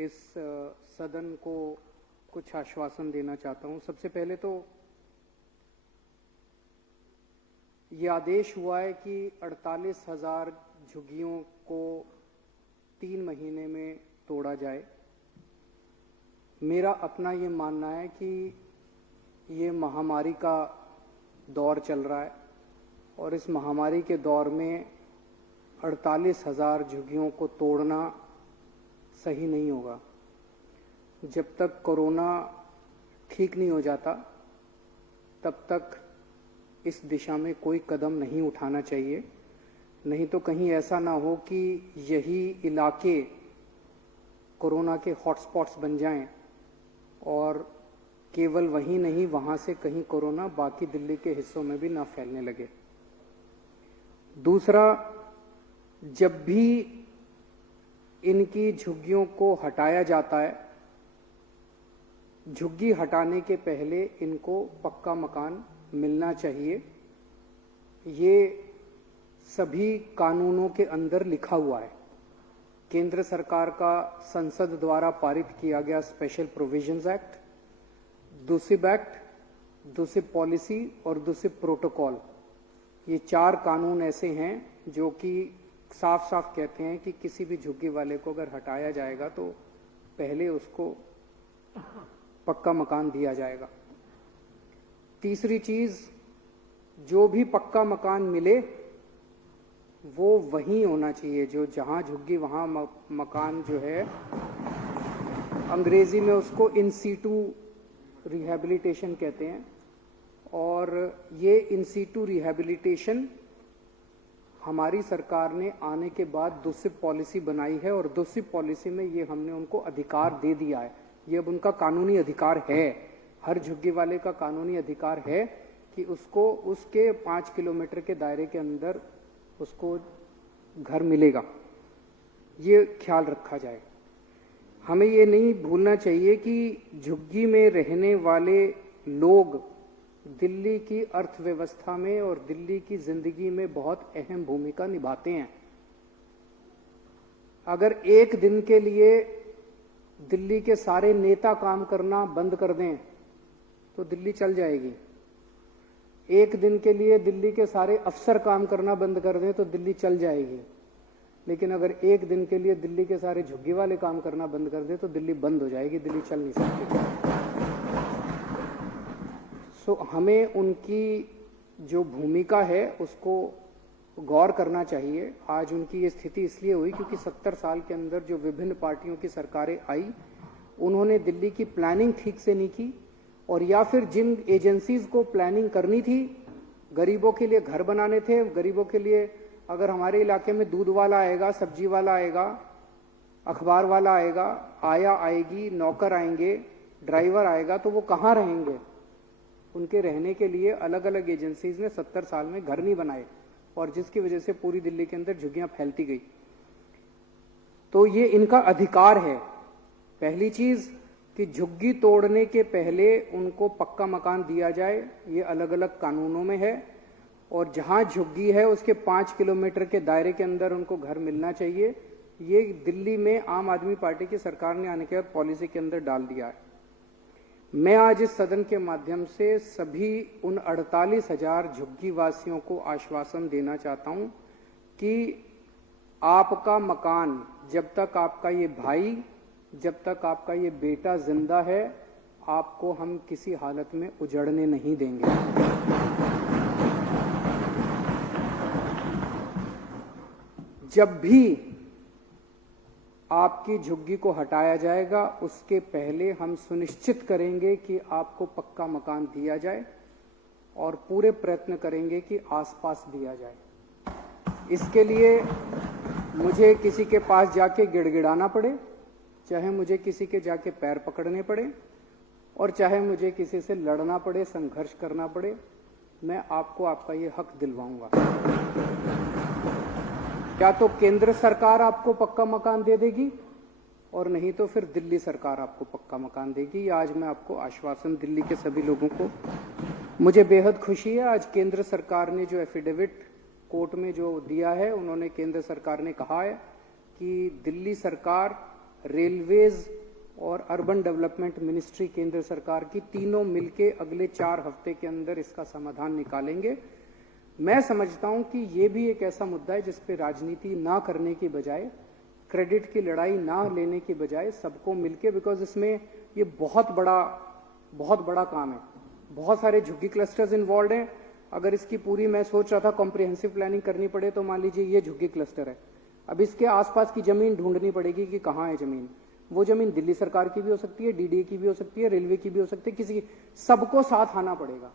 इस सदन को कुछ आश्वासन देना चाहता हूं। सबसे पहले तो ये आदेश हुआ है कि 48,000 झुग्गियों को 3 महीने में तोड़ा जाए। मेरा अपना ये मानना है कि ये महामारी का दौर चल रहा है और इस महामारी के दौर में 48,000 झुग्गियों को तोड़ना सही नहीं होगा। जब तक कोरोना ठीक नहीं हो जाता तब तक इस दिशा में कोई कदम नहीं उठाना चाहिए, नहीं तो कहीं ऐसा ना हो कि यही इलाके कोरोना के हॉटस्पॉट्स बन जाएं और केवल वहीं नहीं वहां से कहीं कोरोना बाकी दिल्ली के हिस्सों में भी ना फैलने लगे। दूसरा, जब भी इनकी झुग्गियों को हटाया जाता है, झुग्गी हटाने के पहले इनको पक्का मकान मिलना चाहिए। ये सभी कानूनों के अंदर लिखा हुआ है। केंद्र सरकार का संसद द्वारा पारित किया गया special provisions act, DUSIB act, DUSIB policy और दूसिब प्रोटोकॉल, ये 4 कानून ऐसे हैं जो कि साफ साफ कहते हैं कि किसी भी झुग्गी वाले को अगर हटाया जाएगा तो पहले उसको पक्का मकान दिया जाएगा। तीसरी चीज, जो भी पक्का मकान मिले वो वहीं होना चाहिए, जो जहां झुग्गी वहां मकान जो है, अंग्रेजी में उसको इन सीटू रिहैबिलिटेशन कहते हैं। और ये इन सीटू रिहैबिलिटेशन हमारी सरकार ने आने के बाद दूसिब पॉलिसी बनाई है और दूसिब पॉलिसी में ये हमने उनको अधिकार दे दिया है। ये अब उनका कानूनी अधिकार है, हर झुग्गी वाले का कानूनी अधिकार है कि उसको उसके 5 किलोमीटर के दायरे के अंदर उसको घर मिलेगा। ये ख्याल रखा जाए। हमें ये नहीं भूलना चाहिए कि झुग्गी में रहने वाले लोग दिल्ली की अर्थव्यवस्था में और दिल्ली की जिंदगी में बहुत अहम भूमिका निभाते हैं। अगर एक दिन के लिए दिल्ली के सारे नेता काम करना बंद कर दें तो दिल्ली चल जाएगी। एक दिन के लिए दिल्ली के सारे अफसर काम करना बंद कर दें तो दिल्ली चल जाएगी। लेकिन अगर एक दिन के लिए दिल्ली के सारे झुग्गी वाले काम करना बंद कर दें तो दिल्ली बंद हो जाएगी, दिल्ली चल नहीं सकती। सो हमें उनकी जो भूमिका है उसको गौर करना चाहिए। आज उनकी ये स्थिति इसलिए हुई क्योंकि 70 साल के अंदर जो विभिन्न पार्टियों की सरकारें आई, उन्होंने दिल्ली की प्लानिंग ठीक से नहीं की, और या फिर जिन एजेंसीज को प्लानिंग करनी थी, गरीबों के लिए घर बनाने थे, गरीबों के लिए अगर हमारे इलाके में दूध वाला आएगा, सब्जी वाला आएगा, अखबार वाला आएगा, आया आएगी, नौकर आएंगे, ड्राइवर आएगा, तो वो कहाँ रहेंगे? उनके रहने के लिए अलग अलग एजेंसीज ने 70 साल में घर नहीं बनाए और जिसकी वजह से पूरी दिल्ली के अंदर झुग्गियां फैलती गई। तो ये इनका अधिकार है। पहली चीज कि झुग्गी तोड़ने के पहले उनको पक्का मकान दिया जाए, ये अलग अलग कानूनों में है, और जहां झुग्गी है उसके 5 किलोमीटर के दायरे के अंदर उनको घर मिलना चाहिए। ये दिल्ली में आम आदमी पार्टी की सरकार ने आने के बाद पॉलिसी के अंदर डाल दिया है। मैं आज इस सदन के माध्यम से सभी उन 48,000 झुग्गी वासियों को आश्वासन देना चाहता हूं कि आपका मकान, जब तक आपका ये भाई, जब तक आपका ये बेटा जिंदा है, आपको हम किसी हालत में उजड़ने नहीं देंगे। जब भी आपकी झुग्गी को हटाया जाएगा उसके पहले हम सुनिश्चित करेंगे कि आपको पक्का मकान दिया जाए और पूरे प्रयत्न करेंगे कि आसपास दिया जाए। इसके लिए मुझे किसी के पास जाके गिड़गिड़ाना पड़े, चाहे मुझे किसी के जाके पैर पकड़ने पड़े, और चाहे मुझे किसी से लड़ना पड़े, संघर्ष करना पड़े, मैं आपको आपका ये हक दिलवाऊंगा। क्या तो केंद्र सरकार आपको पक्का मकान दे देगी और नहीं तो फिर दिल्ली सरकार आपको पक्का मकान देगी। आज मैं आपको आश्वासन दिल्ली के सभी लोगों को, मुझे बेहद खुशी है। आज केंद्र सरकार ने जो एफिडेविट कोर्ट में जो दिया है, उन्होंने केंद्र सरकार ने कहा है कि दिल्ली सरकार रेलवेज और अर्बन डेवलपमेंट मिनिस्ट्री केंद्र सरकार की, तीनों मिलके अगले 4 हफ्ते के अंदर इसका समाधान निकालेंगे। मैं समझता हूं कि ये भी एक ऐसा मुद्दा है जिस पे राजनीति ना करने की बजाय, क्रेडिट की लड़ाई ना लेने की बजाय सबको मिलके, बिकॉज इसमें ये बहुत बड़ा काम है, बहुत सारे झुग्गी क्लस्टर्स इन्वॉल्व हैं। अगर इसकी पूरी, मैं सोच रहा था कॉम्प्रिहेंसिव प्लानिंग करनी पड़े तो मान लीजिए ये झुग्गी क्लस्टर है, अब इसके आसपास की जमीन ढूंढनी पड़ेगी कि कहाँ है जमीन। वो जमीन दिल्ली सरकार की भी हो सकती है, डीडीए की भी हो सकती है, रेलवे की भी हो सकती है, किसी, सबको साथ आना पड़ेगा।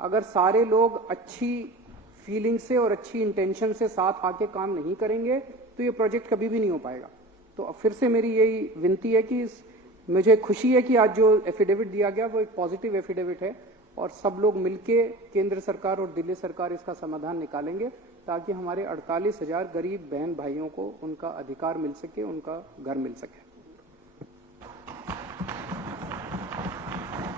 अगर सारे लोग अच्छी फीलिंग से और अच्छी इंटेंशन से साथ आके काम नहीं करेंगे तो ये प्रोजेक्ट कभी भी नहीं हो पाएगा। तो फिर से मेरी यही विनती है कि मुझे खुशी है कि आज जो एफिडेविट दिया गया वो एक पॉजिटिव एफिडेविट है और सब लोग मिलके, केंद्र सरकार और दिल्ली सरकार, इसका समाधान निकालेंगे ताकि हमारे 48,000 गरीब बहन भाइयों को उनका अधिकार मिल सके, उनका घर मिल सके।